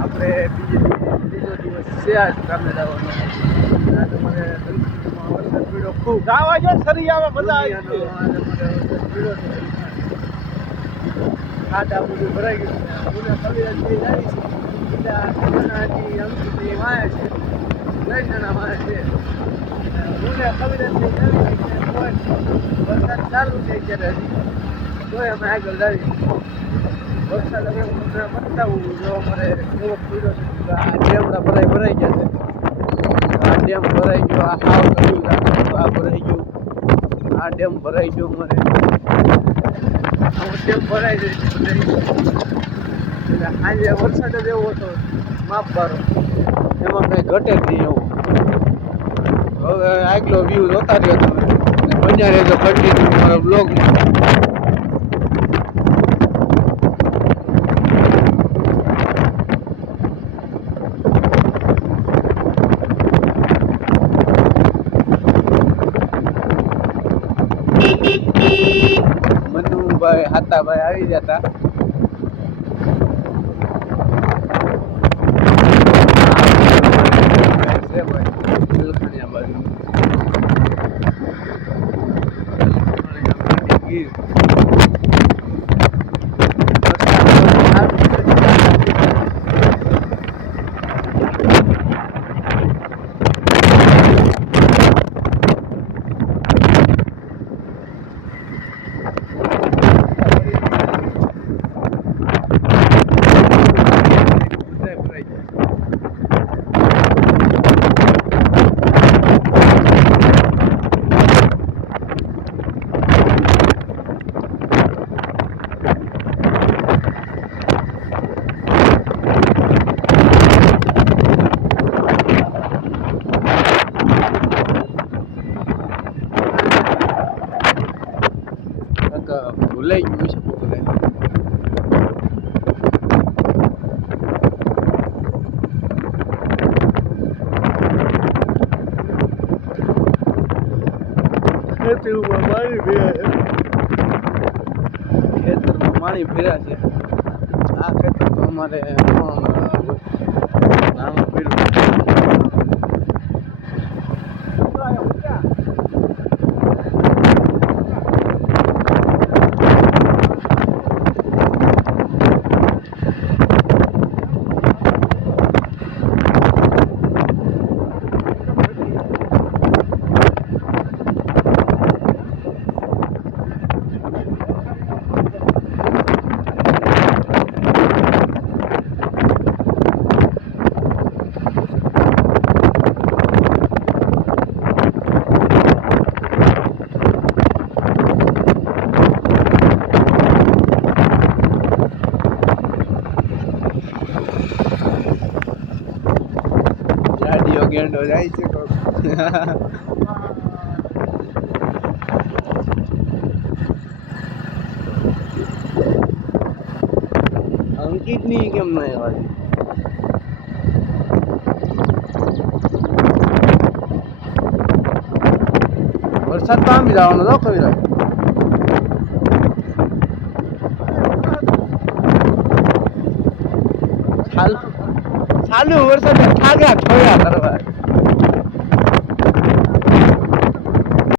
આપણે બીજો દિવસ છે આજ કામે જવાનો. તમારે વરસાદ પીડો ખૂબ ગાવા જો સરિયામાં બધા ખાડા બધું ભરાઈ ગયું છે. પુણે કવિરાજથી જાય છે બીજા હજી અમથી વાય છે 3 જણા વાય છે. પુણે કવિરાજથી જાય છે વરસાદ ચાલુ છે અત્યારે હજી તોય અમે આગળ જાવી. વરસાદ હવે હું બતાવું જો અમારે કેવો પીડો છે. આ ડેમડા ભરાઈ ગયા છે. આ ડેમ ભરાઈ ગયો. આ હાવ કર્યું આ ભરાઈ ગયું. આ ડેમ ભરાઈ ગયો અમારે ડેમ ભરાઈ જાય છે એટલે આજે વરસાદ જ એવો હતો માપવારો એમાં કંઈ ઘટે જ નહીં એવું. હવે આગલો વ્યૂ જોતા રહ્યો તમે બન્યા રહેજો કન્ટિન્યુ મારા બ્લોગમાં. મનુભાઈ હાતાભાઈ આવી જતા. ભૂલાઈ ગયું છે પોતે. ખેતરમાં પાણી ભર્યા છે. આ ખેતર તો અમારે નામ પીડું ગેંડો જાય છે અંકિત ની કેમ ના આવ્યા? વરસાદ તો આમ જવાનો હતો કવિરાજ. ચાલુ વરસાદ ઠાગ્યા છોયા કરવા